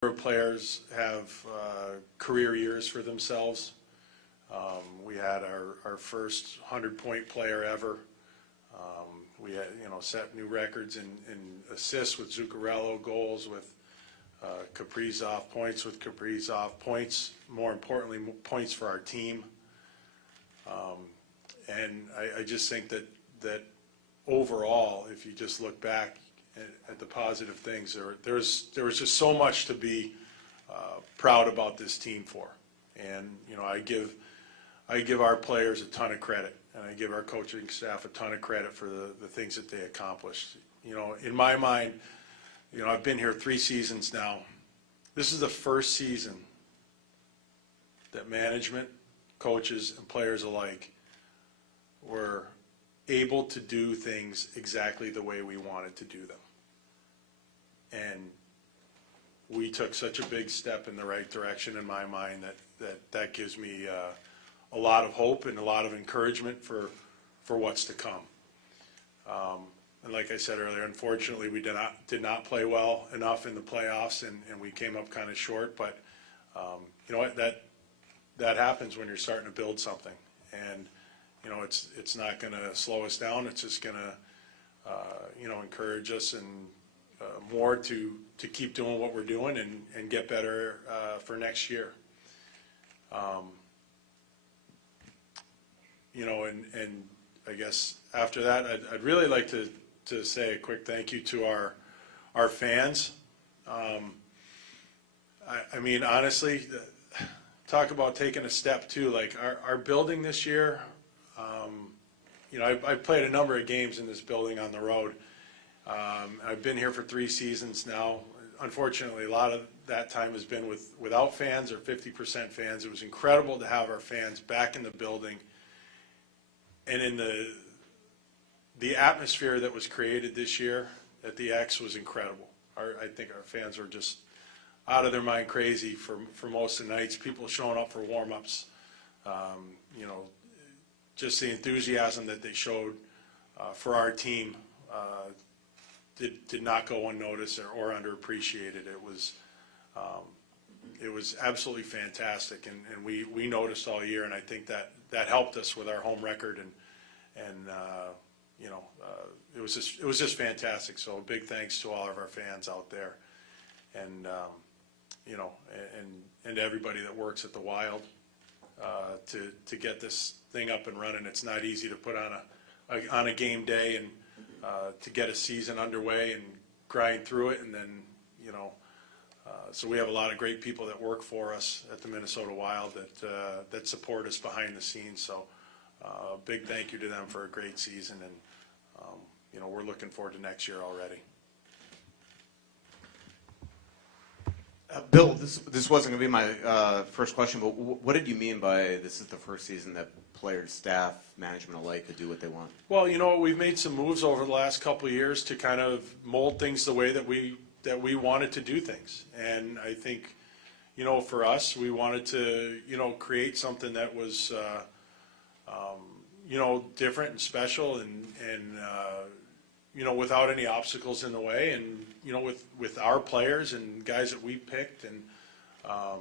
Players have career years for themselves. We had our first 100-point player ever. We had, set new records in assists with Zuccarello, goals with Kaprizov, points with Kaprizov, points, more importantly, points for our team. And I just think that overall, if you just look back at the positive things, there was just so much to be proud about this team for. And I give our players a ton of credit, and I give our coaching staff a ton of credit for the things that they accomplished. In my mind, I've been here 3 seasons now. This is the first season that management, coaches, and players alike were able to do things exactly the way we wanted to do them. And we took such a big step in the right direction in my mind that gives me a lot of hope and a lot of encouragement for what's to come. And like I said earlier, unfortunately, we did not play well enough in the playoffs, and we came up kind of short. But you know what? That happens when you're starting to build something, and it's not going to slow us down. It's just going to encourage us and more to keep doing what we're doing and get better for next year. And I guess after that, I'd really like to say a quick thank you to our fans. I mean, honestly, talk about taking a step too. Like our building this year, I've played a number of games in this building on the road. I've been here for 3 seasons now. Unfortunately, a lot of that time has been without fans or 50% fans. It was incredible to have our fans back in the building, and in the atmosphere that was created this year at the X was incredible. I think our fans were just out of their mind crazy for most of the nights. People showing up for warm-ups, just the enthusiasm that they showed for our team did not go unnoticed or underappreciated. It was absolutely fantastic, and we noticed all year, and I think that helped us with our home record, and it was just fantastic. So a big thanks to all of our fans out there, and and everybody that works at the Wild to get this thing up and running. It's not easy to put on a game day and to get a season underway and grind through it, and then so we have a lot of great people that work for us at the Minnesota Wild that support us behind the scenes. So big thank you to them for a great season, and we're looking forward to next year already. Bill, this wasn't going to be my first question, but what did you mean by this is the first season that players, staff, management alike could do what they want? Well, we've made some moves over the last couple of years to kind of mold things the way that we wanted to do things. And I think, for us, we wanted to, create something that was, different and special and without any obstacles in the way, and with our players and guys that we picked, and I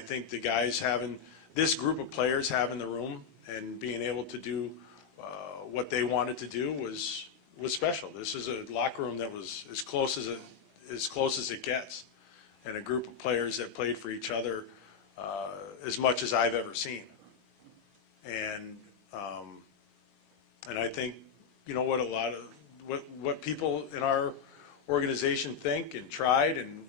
think the guys having this group of players having the room and being able to do what they wanted to do was special. This is a locker room that was as close as it gets, and a group of players that played for each other as much as I've ever seen. And I think what a lot of what people in our organization think and tried and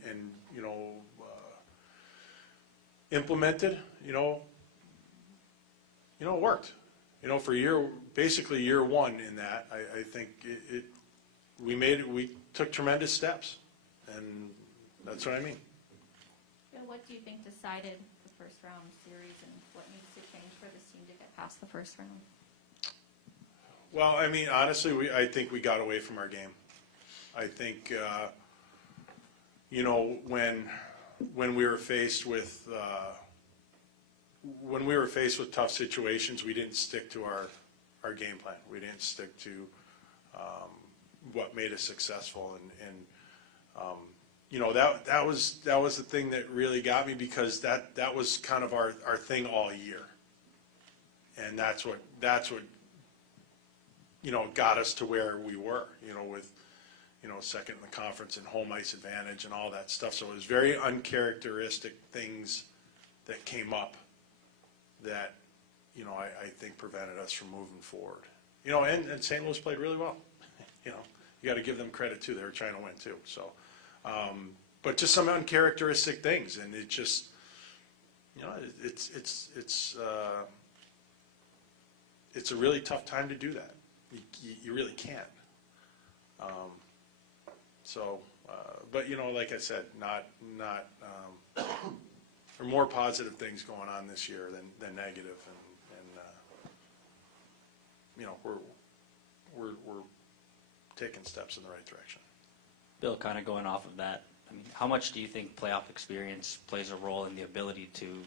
implemented, it worked. For basically year one in that, I think we took tremendous steps, and that's what I mean. What do you think decided the first round series, and what needs to change for this team to get past the first round? Well, I mean, honestly, I think we got away from our game. I think, when we were faced with tough situations, we didn't stick to our game plan. We didn't stick to what made us successful, and that was the thing that really got me, because that was kind of our thing all year. And that's what got us to where we were, with, second in the conference and home ice advantage and all that stuff. So it was very uncharacteristic things that came up that, I think prevented us from moving forward. And St. Louis played really well. You got to give them credit too. They were trying to win too. So, but just some uncharacteristic things, and it just, it's a really tough time to do that. You really can't. But like I said, not there are more positive things going on this year than negative, and we're taking steps in the right direction. Bill, kind of going off of that, I mean, how much do you think playoff experience plays a role in the ability to,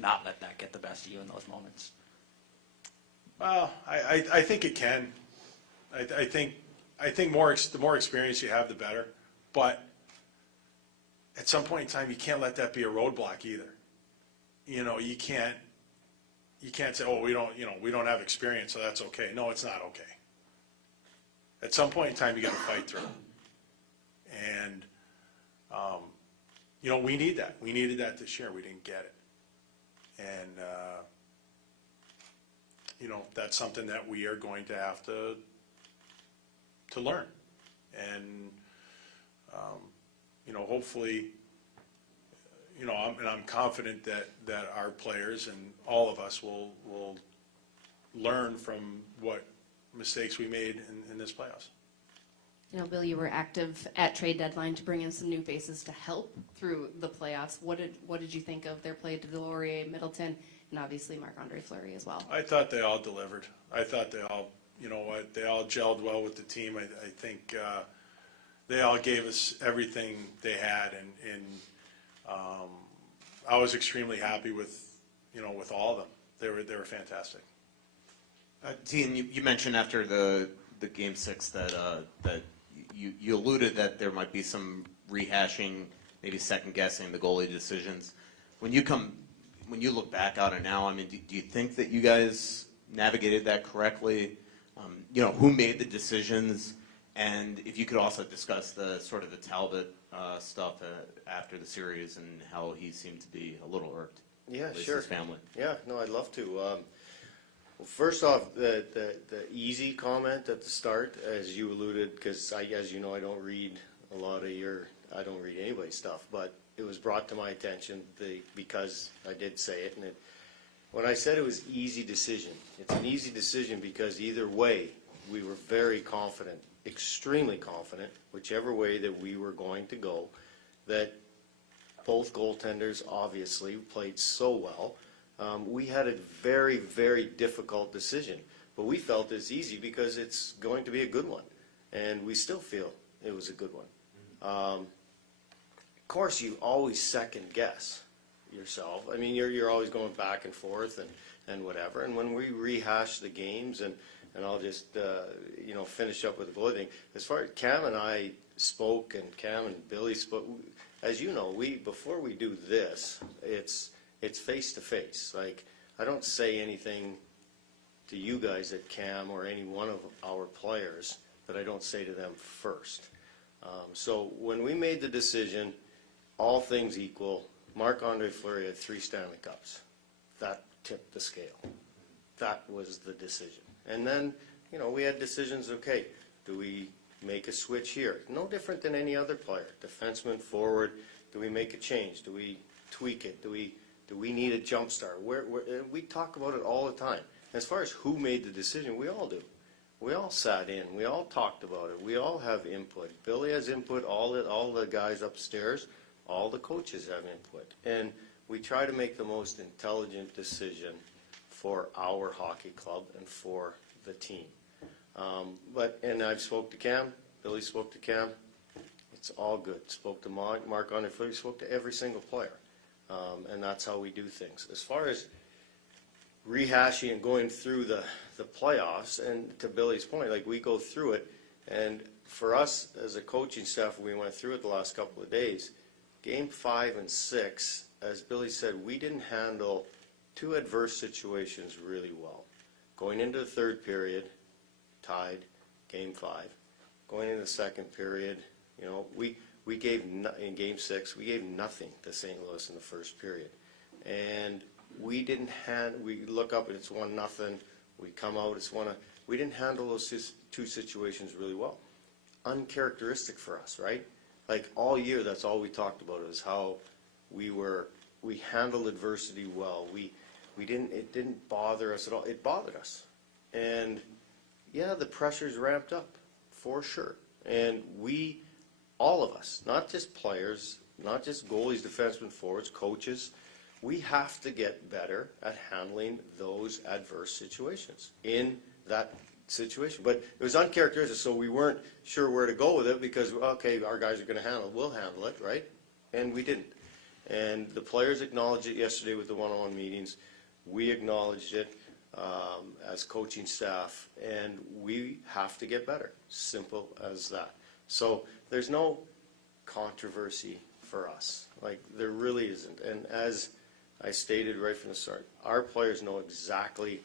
not let that get the best of you in those moments? Well, I think it can. I think the more experience you have, the better. But at some point in time, you can't let that be a roadblock either. You can't say, oh, we don't have experience, so that's okay. No, it's not okay. At some point in time, you got to fight through it. And we need that. We needed that this year. We didn't get it. And that's something that we are going to have to learn. And hopefully, I'm confident that our players and all of us will learn from what mistakes we made in this playoffs. Bill, you were active at trade deadline to bring in some new faces to help through the playoffs. What did you think of their play to Delorier, Middleton, and obviously Marc-Andre Fleury as well? I thought they all delivered. I thought they all, they all gelled well with the team. I think they all gave us everything they had, and I was extremely happy with all of them. They were fantastic. Dean, you mentioned after the Game 6 that you alluded that there might be some rehashing, maybe second guessing the goalie decisions. When you look back on it now, I mean, do you think that you guys navigated that correctly? Who made the decisions? And if you could also discuss the sort of the Talbot stuff after the series and how he seemed to be a little irked. Yeah, with sure. His family. Yeah, no, I'd love to. Well, first off, the easy comment at the start, as you alluded, because as you know, I don't read a lot of I don't read anybody's stuff, but it was brought to my attention because I did say it, and when I said it was easy decision, it's an easy decision because either way, we were very confident, extremely confident, whichever way that we were going to go, that both goaltenders obviously played so well. We had a very, very difficult decision, but we felt it's easy because it's going to be a good one, and we still feel it was a good one. Of course, you always second guess yourself. I mean, you're always going back and forth and whatever. And when we rehash the games, and I'll just finish up with the goalie thing. As far as Cam and I spoke, and Cam and Billy spoke, as you know, before we do this, it's face to face. Like, I don't say anything to you guys at Cam or any one of our players that I don't say to them first. So when we made the decision, all things equal, Marc-Andre Fleury had 3 Stanley Cups. That tipped the scale. That was the decision. And then, we had decisions, okay, do we make a switch here? No different than any other player. Defenseman, forward, do we make a change? Do we tweak it? Do we need a jump start? We talk about it all the time. As far as who made the decision, we all do. We all sat in. We all talked about it. We all have input. Billy has input. All the guys upstairs, all the coaches have input. And we try to make the most intelligent decision for our hockey club and for the team. And I've spoke to Cam. Billy spoke to Cam. It's all good. Spoke to Marc-Andre Fleury. Spoke to every single player. And that's how we do things. As far as rehashing and going through the playoffs, and to Billy's point, like, we go through it, and for us as a coaching staff, we went through it the last couple of days. Game 5 and 6, as Billy said, we didn't handle two adverse situations really well. Going into the third period, tied, game 5. Going into the second period, you know, we gave, in game 6, we gave nothing to St. Louis in the first period. And we didn't we look up and it's 1-0, we come out, it's 1-0. We didn't handle those two situations really well. Uncharacteristic for us, right? Like all year, that's all we talked about is how we handled adversity well. It didn't bother us at all. It bothered us. And yeah, the pressure's ramped up for sure. And all of us, not just players, not just goalies, defensemen, forwards, coaches, we have to get better at handling those adverse situations in that situation. But it was uncharacteristic, so we weren't sure where to go with it because, okay, our guys are going to handle it. We'll handle it, right? And we didn't. And the players acknowledged it yesterday with the one-on-one meetings. We acknowledged it as coaching staff, and we have to get better. Simple as that. So there's no controversy for us. Like, there really isn't. And as I stated right from the start, our players know exactly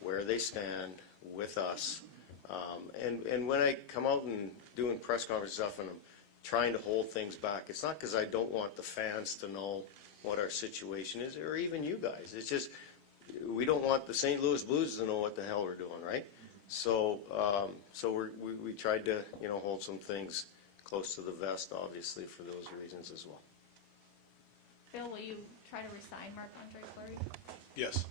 where they stand with us. And when I come out and doing press conference stuff and I'm trying to hold things back, it's not because I don't want the fans to know what our situation is, or even you guys. It's just we don't want the St. Louis Blues to know what the hell we're doing, right? So we tried to, you know, hold some things close to the vest, obviously, for those reasons as well. Bill, will you try to resign Marc-Andre Fleury? Yes.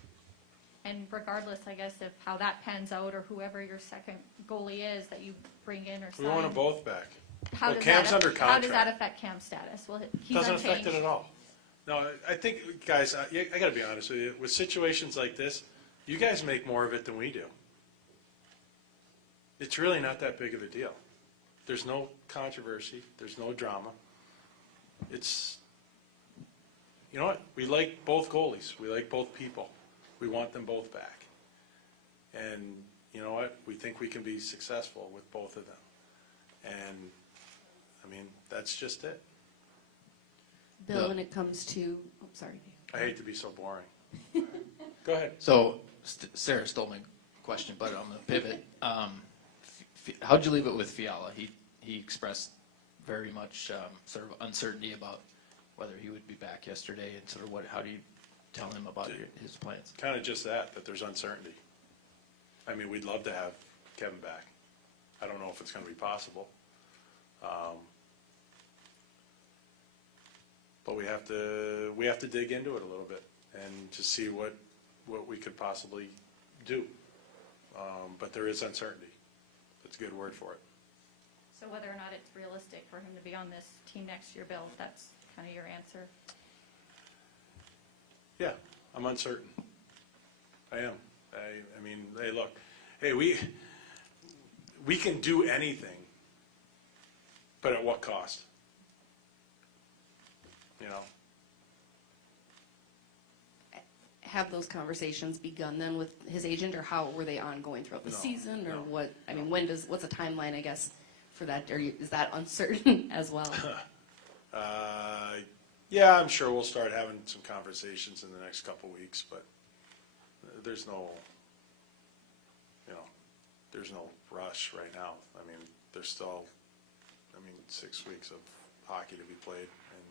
And regardless, I guess, of how that pans out or whoever your second goalie is that you bring in or sign. We want them both back. How Well, does Cam's that, under how does that contract. affect Cam's status? Well, he's Doesn't unchanged. affect it at all. No, I think, guys, I got to be honest with you. With situations like this, you guys make more of it than we do. It's really not that big of a deal. There's no controversy. There's no drama. It's, you know what? We like both goalies. We like both people. We want them both back. And you know what? We think we can be successful with both of them. And, I mean, that's just it. Bill, No. when it comes to, oh, sorry. I hate to be so boring. Go ahead. So Sarah stole my question, but on the pivot, how'd you leave it with Fiala? He expressed very much sort of uncertainty about whether he would be back yesterday, and sort of how do you tell him about his plans? Kind of just that there's uncertainty. I mean, we'd love to have Kevin back. I don't know if it's going to be possible. But we have to dig into it a little bit and just see what we could possibly do. But there is uncertainty. That's a good word for it. So whether or not it's realistic for him to be on this team next year, Bill, that's kind of your answer. Yeah, I'm uncertain. I am. I mean, hey, look, hey, we can do anything, but at what cost? You know? Have those conversations begun then with his agent, or how were they ongoing throughout the No, season, or no, what? I mean, what's a timeline, I guess, for that? Is that uncertain as well? Yeah, I'm sure we'll start having some conversations in the next couple weeks, but there's no rush right now. I mean, there's still, 6 weeks of hockey to be played, and,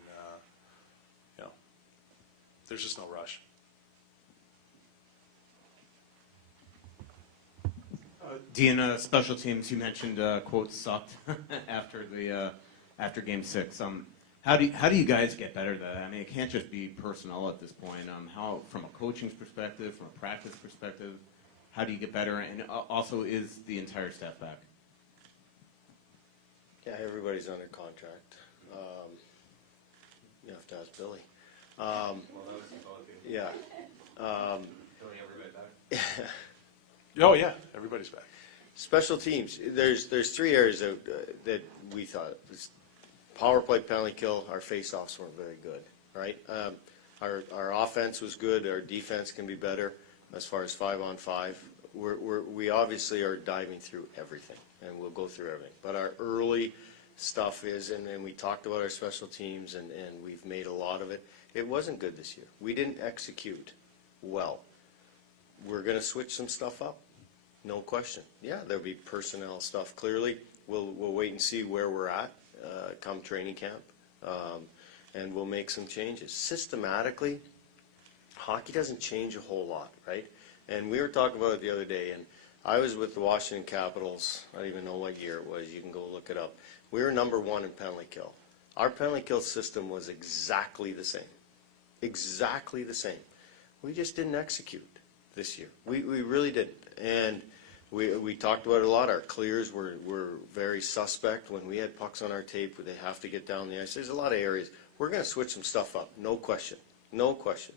there's just no rush. Dean, special teams, you mentioned quotes sucked after game 6. How do you guys get better at that? I mean, it can't just be personnel at this point. How, from a coaching perspective, from a practice perspective, how do you get better? And also, is the entire staff back? Yeah, everybody's under contract. You have to ask Billy. Yeah. Oh, yeah, everybody's back. Special teams, there's 3 areas that we thought. Power play, penalty kill, our face-offs weren't very good, right? Our offense was good, our defense can be better as far as 5-on-5. we obviously are diving through everything, and we'll go through everything. But our early stuff is, and we talked about our special teams, and we've made a lot of it. It wasn't good this year. We didn't execute well. We're going to switch some stuff up, no question. Yeah, there'll be personnel stuff. Clearly, we'll wait and see where we're at come training camp, and we'll make some changes. Systematically, hockey doesn't change a whole lot, right? And we were talking about it the other day, and I was with the Washington Capitals. I don't even know what year it was. You can go look it up. We were number 1 in penalty kill. Our penalty kill system was exactly the same. Exactly the same. We just didn't execute this year. We really didn't. And we talked about it a lot. Our clears were very suspect. When we had pucks on our tape, they have to get down the ice. There's a lot of areas. We're going to switch some stuff up. No question. No question.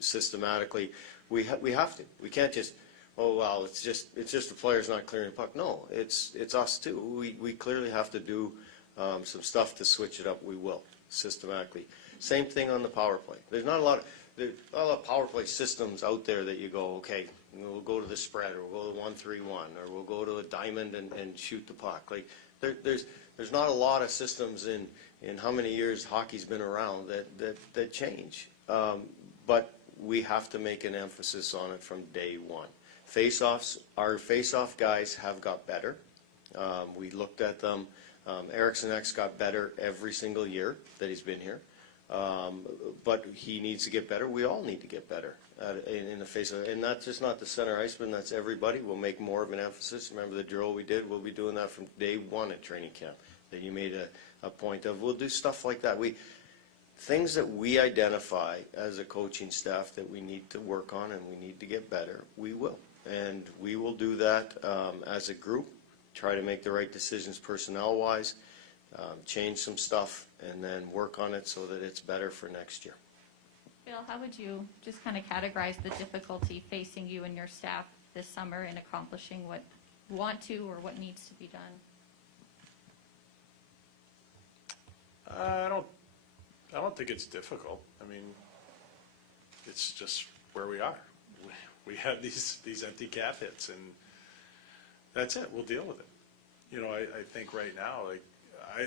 Systematically, we have to. We can't just, oh well, it's just the players not clearing the puck. No, it's us too. We clearly have to do some stuff to switch it up. We will systematically. Same thing on the power play. There's not a lot of power play systems out there that you go, okay, we'll go to the spread, or we'll go to 1-3-1, or we'll go to a diamond and shoot the puck. Like there's not a lot of systems in how many years hockey's been around that change. But we have to make an emphasis on it from day one. Face-offs, our face-off guys have got better. We looked at them. Eriksson X got better every single year that he's been here. But he needs to get better. We all need to get better in the face-off. And that's just not the center iceman, that's everybody. We'll make more of an emphasis. Remember the drill we did? We'll be doing that from day 1 at training camp that you made a point of. We'll do stuff like that. Things that we identify as a coaching staff that we need to work on and we need to get better, we will. And we will do that as a group, try to make the right decisions personnel-wise, change some stuff, and then work on it so that it's better for next year. Bill, how would you just kind of categorize the difficulty facing you and your staff this summer in accomplishing what you want to or what needs to be done? I don't think it's difficult. I mean, it's just where we are. We have these empty cap hits, and that's it. We'll deal with it. You know, I think right now, like,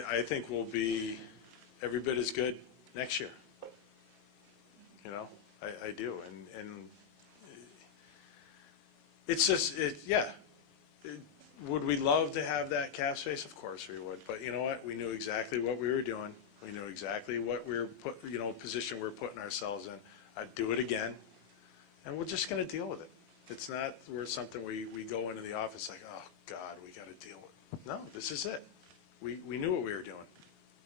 I think we'll be every bit as good next year. You know, I do, and it's just would we love to have that cap space? Of course we would, but you know what? We knew exactly what we were doing. We knew exactly what we were position we're putting ourselves in. I'd do it again, and we're just going to deal with it. It's not something we go into the office like, oh God, we got to deal with. No, this is it. We knew what we were doing,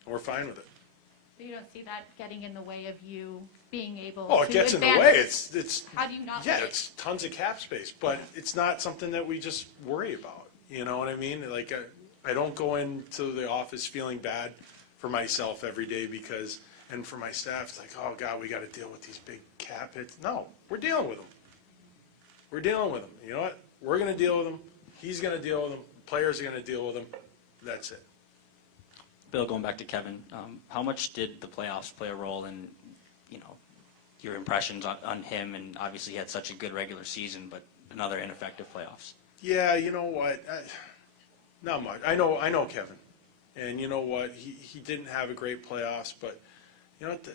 and we're fine with it. So you don't see that getting in the way of you being able to Oh, it gets in the advance? way. It's How do you not? yeah, it's tons of cap space, but it's not something that we just worry about. You know what I mean? Like I don't go into the office feeling bad for myself every day and for my staff, it's like, oh God, we got to deal with these big cap hits. No, we're dealing with them. We're dealing with them. You know what? We're going to deal with them. He's going to deal with them. Players are going to deal with them. That's it. Bill, going back to Kevin, how much did the playoffs play a role in, your impressions on him? And obviously he had such a good regular season, but another ineffective playoffs. Yeah, you know what? Not much. I know Kevin, and you know what? He didn't have a great playoffs, but you know what?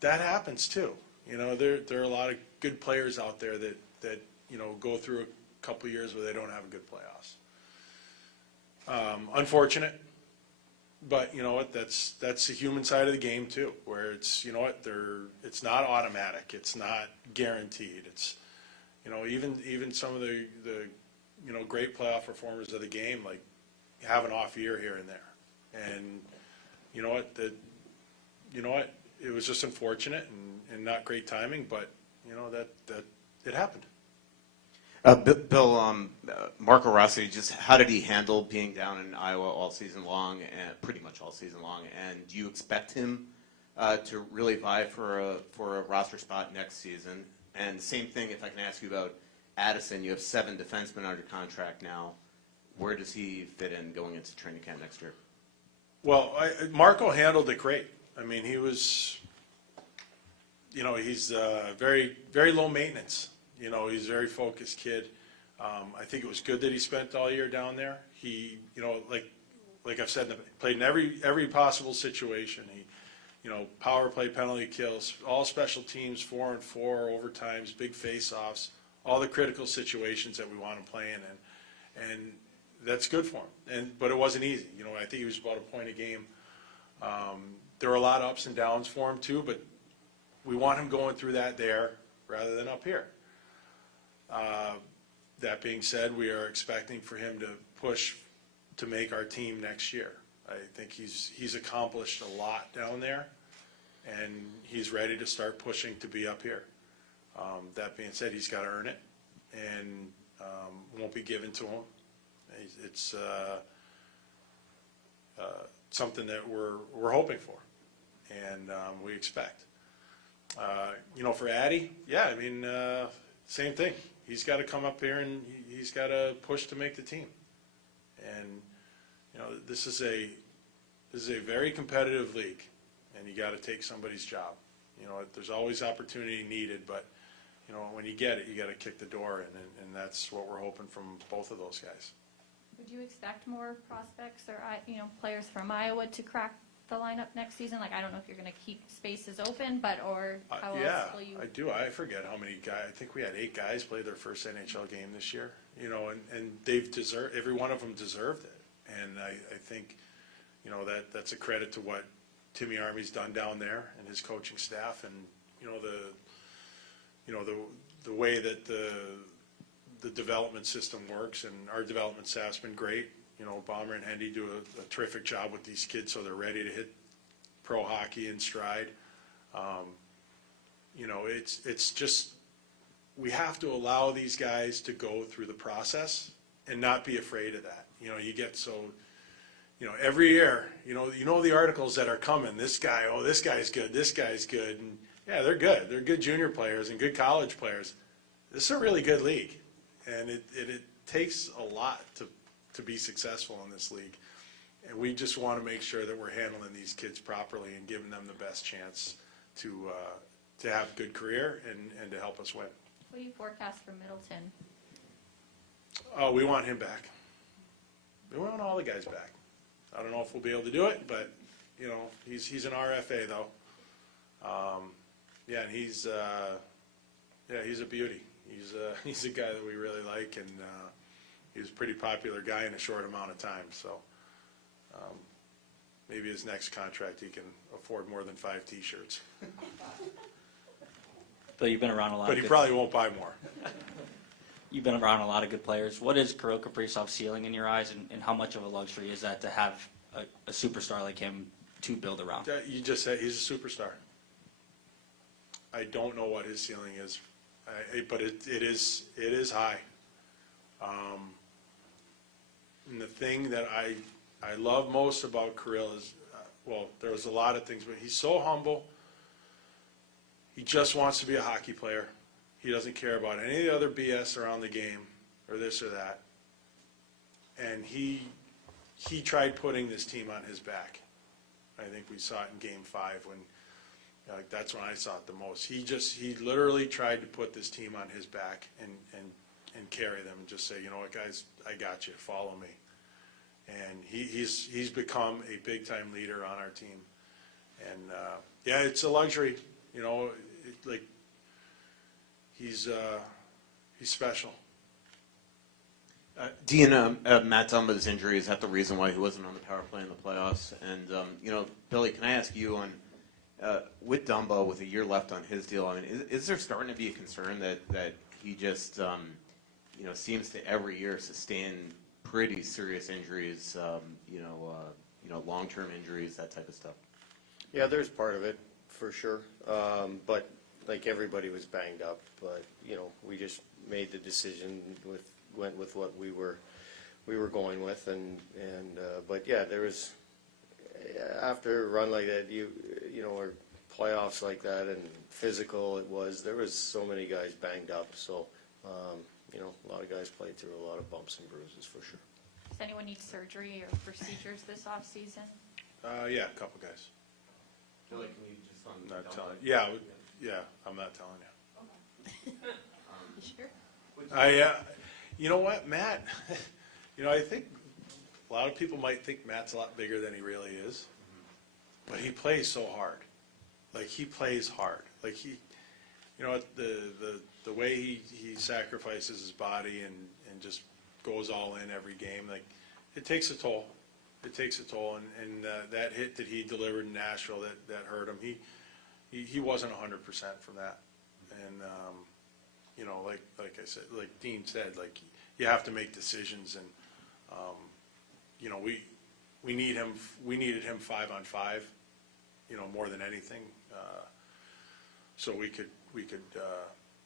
That happens too. You know, there are a lot of good players out there that go through a couple of years where they don't have a good playoffs. Unfortunate, but you know what? That's the human side of the game too, where it's it's not automatic, it's not guaranteed. It's even some of the great playoff performers of the game like have an off year here and there, and you know what? It was just unfortunate and not great timing, but that it happened. Bill, Marco Rossi, just how did he handle being down in Iowa all season long, and pretty much all season long? And do you expect him to really vie for a roster spot next season? And same thing, if I can ask you about Addison, you have 7 defensemen under contract now. Where does he fit in going into training camp next year? Well, Marco handled it great. I mean, he was, he's very, very low maintenance. You know, he's a very focused kid. I think it was good that he spent all year down there. He, you know, like I've said, played in every possible situation. He, you know, power play, penalty kills, all special teams, 4-on-4, overtimes, big face-offs, all the critical situations that we want him playing in, and that's good for him. But it wasn't easy. You know, I think he was about a point a game. There were a lot of ups and downs for him too, but we want him going through that there rather than up here. That being said, we are expecting for him to push to make our team next year. I think he's accomplished a lot down there, and he's ready to start pushing to be up here. That being said, he's got to earn it, and won't be given to him. It's something that we're hoping for, and we expect. You know, for Addy, yeah, I mean, same thing. He's got to come up here and he's got to push to make the team. And you know, this is a very competitive league, and you got to take somebody's job. You know, there's always opportunity needed, but you know, when you get it, you got to kick the door in, and that's what we're hoping from both of those guys. Would you expect more prospects or, you know, players from Iowa to crack the lineup next season? Like, I don't know if you're going to keep spaces open, but, or how Yeah, else will you? I do. I forget how many guys. I think we had 8 guys play their first NHL game this year. You know, and they've deserved. Every one of them deserved it. And I think, you know, that's a credit to what Timmy Army's done down there and his coaching staff, and you know the way that the development system works, and our development staff's been great. You know, Bomber and Hendy do a terrific job with these kids, so they're ready to hit pro hockey in stride. You know, it's just, we have to allow these guys to go through the process and not be afraid of that. You know, you get so, you know, every year, you know the articles that are coming, this guy, oh, this guy's good, and yeah, they're good. They're good junior players and good college players. This is a really good league, and it takes a lot to be successful in this league. And we just want to make sure that we're handling these kids properly and giving them the best chance to have a good career and to help us win. What do you forecast for Middleton? Oh, we want him back. We want all the guys back. I don't know if we'll be able to do it, but you know, he's an RFA though. Yeah, and he's a beauty. He's a guy that we really like, and he's a pretty popular guy in a short amount of time. So maybe his next contract he can afford more than 5 T-shirts. Bill, you've been around a lot. But he probably won't buy more. You've been around a lot of good players. What is Kirill Kaprizov's ceiling in your eyes, and how much of a luxury is that to have a superstar like him to build around? You just said he's a superstar. I don't know what his ceiling is, but it is high. And the thing that I love most about Kirill is, well, there was a lot of things, but he's so humble. He just wants to be a hockey player. He doesn't care about any of the other BS around the game or this or that. And he tried putting this team on his back. I think we saw it in Game 5 when that's when I saw it the most. He literally tried to put this team on his back and carry them and just say, you know what, guys, I got you. Follow me. And he's become a big time leader on our team. And yeah, it's a luxury. You know, like he's special. Dean, Matt Dumba's injury, is that the reason why he wasn't on the power play in the playoffs? And, you know, Billy, can I ask you on, with Dumba, with a year left on his deal, I mean, is there starting to be a concern that he just, you know, seems to every year sustain pretty serious injuries, you know, long-term injuries, that type of stuff? Yeah, there's part of it, for sure. But like everybody was banged up, but, you know, we just made the decision went with what we were going with, and but yeah, there was, after a run like that, you know, or playoffs like that, and physical there was so many guys banged up, so you know, a lot of guys played through a lot of bumps and bruises for sure. Does anyone need surgery or procedures this off season? Yeah, a couple guys. Billy, can you just on Not Dumba? telling. Yeah, I'm not telling you. Sure. You know what, Matt, I think a lot of people might think Matt's a lot bigger than he really is, but he plays so hard. Like, he plays hard. Like, the way he sacrifices his body and just goes all in every game, like, it takes a toll. It takes a toll, and that hit that he delivered in Nashville that hurt him, he wasn't 100% from that. And, like I said, like Dean said, like, you have to make decisions, and, we needed him 5-on-5, more than anything, so we could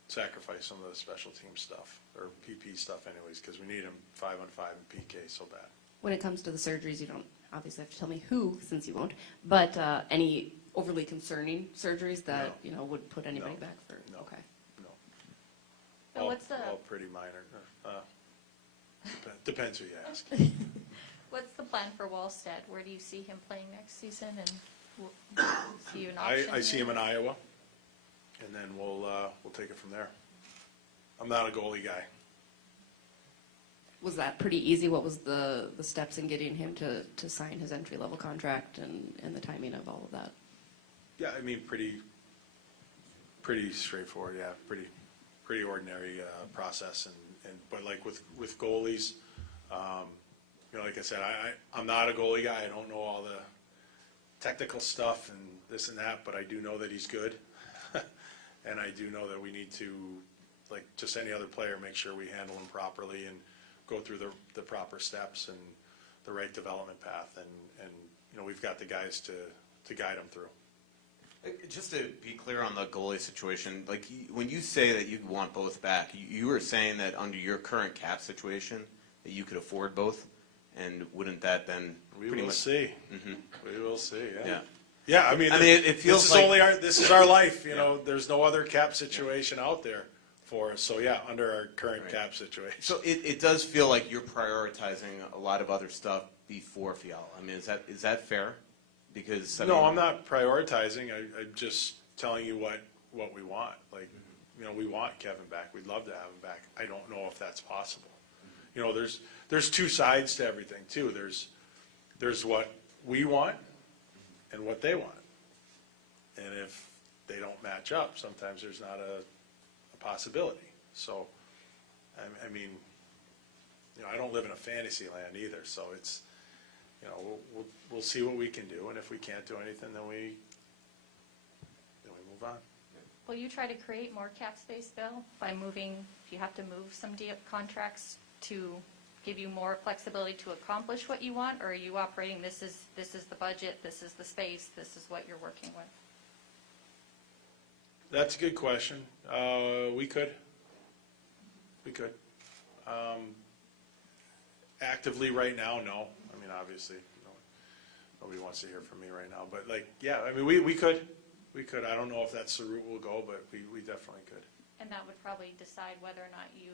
sacrifice some of the special team stuff, or PP stuff anyways, because we need him 5-on-5 and PK so bad. When it comes to the surgeries, you don't obviously have to tell me who, since you won't, but any overly concerning surgeries that, would put anybody No. back for? No. Okay. No. So what's the- All pretty minor. Depends who you ask. What's the plan for Wallstead? Where do you see him playing next season, and see you an option? I see here? him in Iowa, and then we'll take it from there. I'm not a goalie guy. Was that pretty easy? What was the steps in getting him to sign his entry-level contract and the timing of all of that? Yeah, I mean, pretty straightforward. Yeah, pretty ordinary process. But like with goalies, like I said, I'm not a goalie guy. I don't know all the technical stuff and this and that, but I do know that he's good, and I do know that we need to, like just any other player, make sure we handle him properly and go through the proper steps and the right development path, and we've got the guys to guide him through. Just to be clear on the goalie situation, like when you say that you want both back, you were saying that under your current cap situation that you could afford both, and wouldn't that then We pretty will much? see. Mhm. We will see. Yeah. Yeah. Yeah. I mean, it feels this is like only this is our life. Yeah. There's no other cap situation out there for us. So yeah, under our current Right. cap situation. So it does feel like you're prioritizing a lot of other stuff before Fiala. I mean, is that fair? Because No, I'm not prioritizing. I'm just telling you what we want. Like, we want Kevin back. We'd love to have him back. I don't know if that's possible. There's two sides to everything too. There's what we want and what they want. And if they don't match up, sometimes there's not a possibility. So, I mean, I don't live in a fantasy land either. So it's, we'll see what we can do, and if we can't do anything, then we move on. Will you try to create more cap space, Bill, by moving, if you have to move some contracts to give you more flexibility to accomplish what you want, or are you operating, this is the budget, this is the space, this is what you're working with? That's a good question. We could. Actively right now, no. I mean, obviously, nobody wants to hear from me right now. But like, yeah, I mean, we could. I don't know if that's the route we'll go, but we definitely could. And that would probably decide whether or not you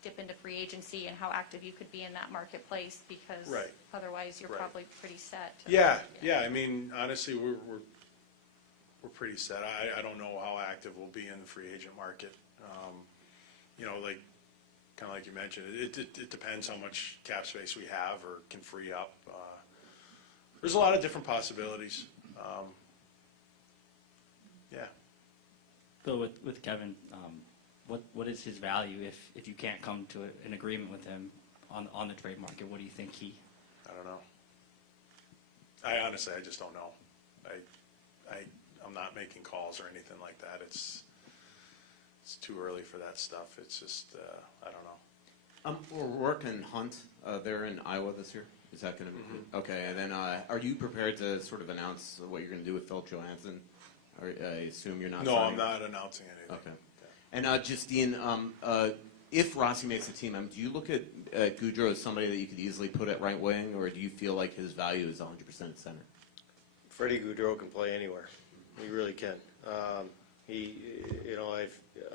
dip into free agency and how active you could be in that marketplace, because Right. otherwise you're Right. probably pretty set. Yeah. I mean, honestly, we're pretty set. I don't know how active we'll be in the free agent market. Like kind of like you mentioned, it depends how much cap space we have or can free up. There's a lot of different possibilities. Yeah. Bill, with Kevin, what is his value if you can't come to an agreement with him on the trade market? What do you think I don't know. I honestly just don't know. I'm not making calls or anything like that. It's too early for that stuff. It's just, I don't know. We're working Hunt. They're in Iowa this year. Is that going to be okay? And then, are you prepared to sort of announce what you're going to do with Phil Johansson? Or I assume you're not. No, signing? I'm not announcing anything. Okay. And just Dean, if Rossi makes the team, do you look at Goudreau as somebody that you could easily put at right wing, or do you feel like his value is 100% at center? Freddie Goudreau can play anywhere. He really can. I've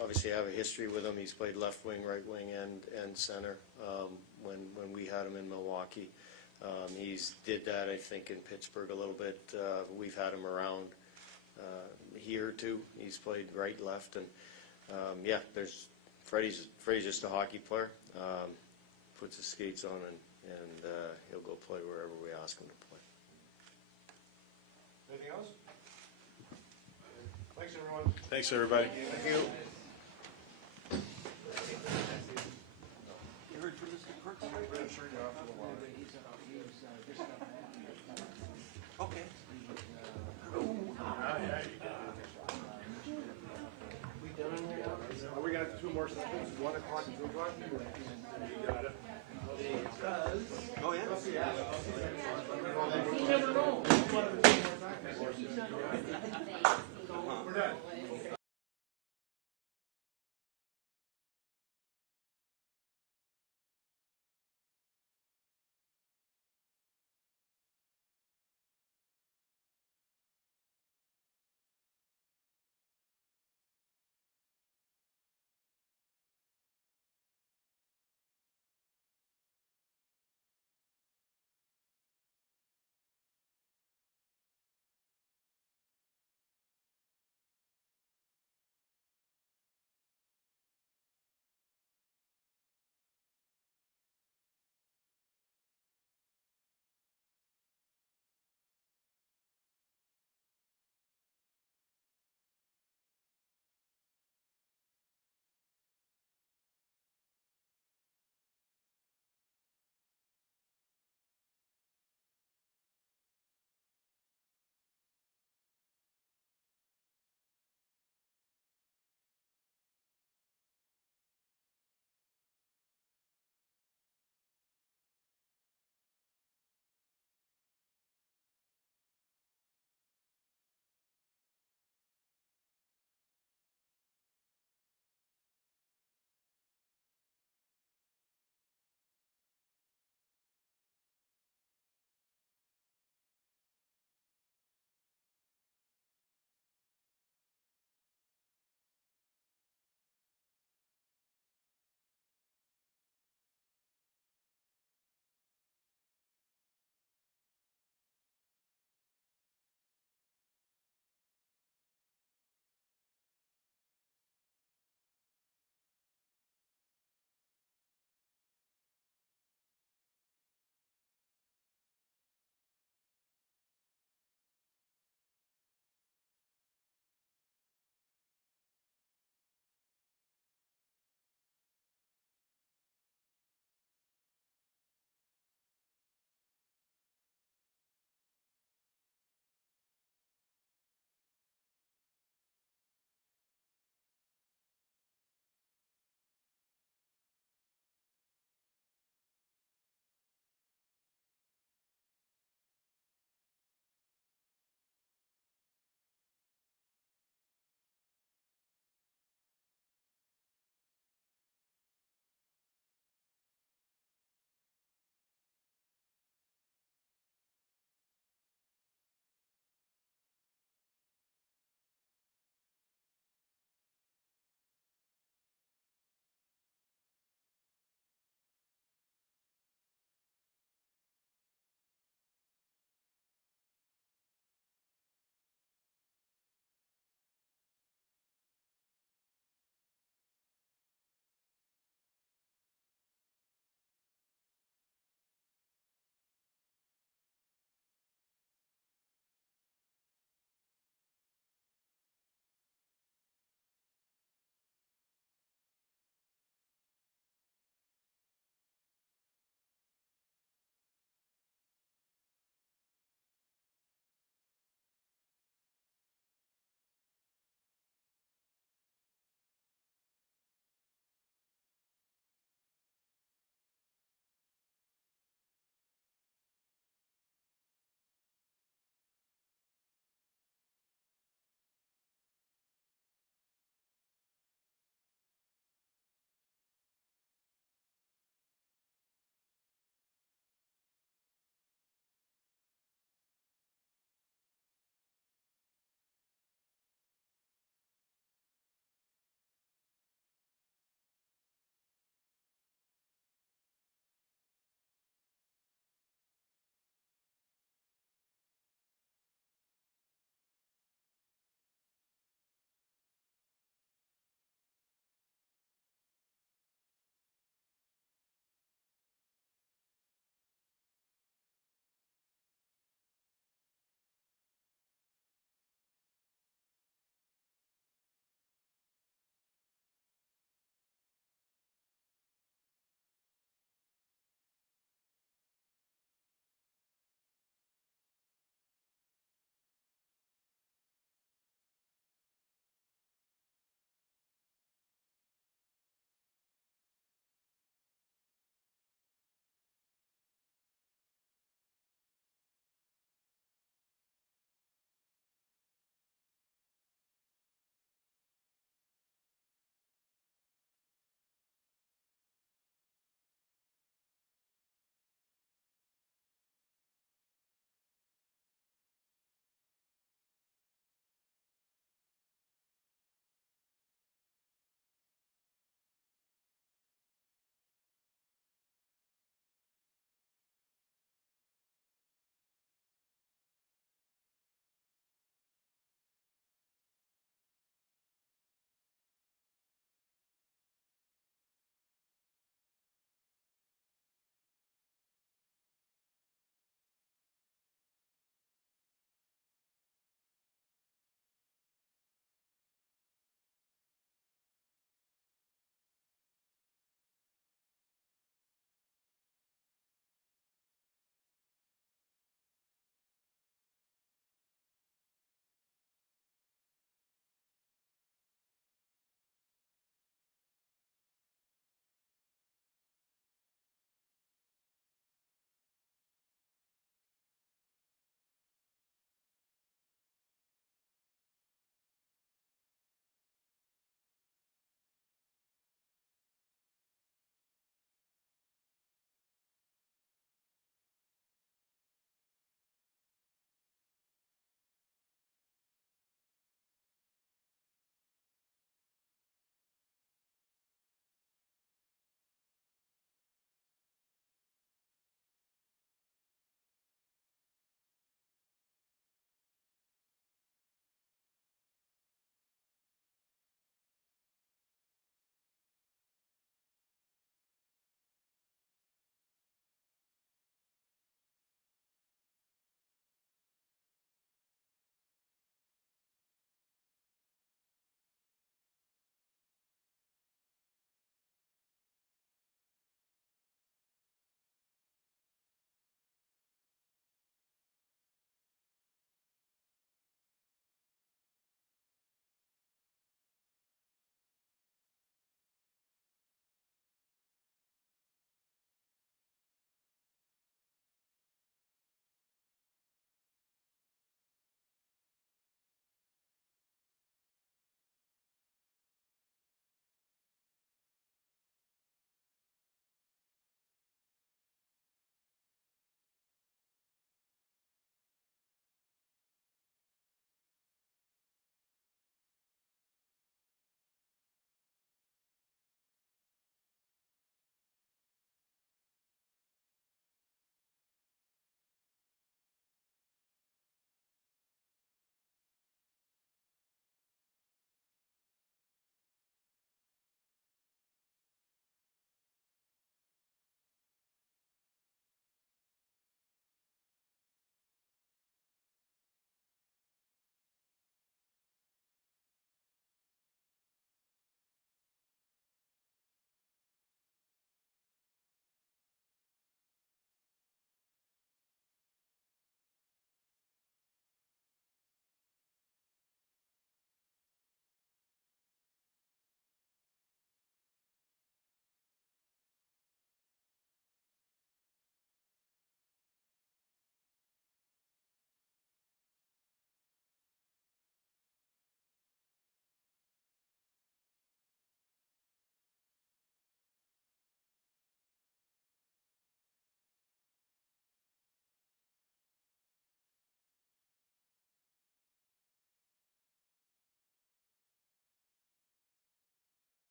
obviously have a history with him. He's played left wing, right wing, and center when we had him in Milwaukee. He's did that, I think, in Pittsburgh a little bit. We've had him around here too. He's played right, left, and there's Freddie's just a hockey player. Puts his skates on and he'll go play wherever we ask him to play. Anything else? Thanks, everyone. Thanks, everybody. Thank you. Are we gonna have 2 more sessions, 1 o'clock and 2 o'clock? You got it.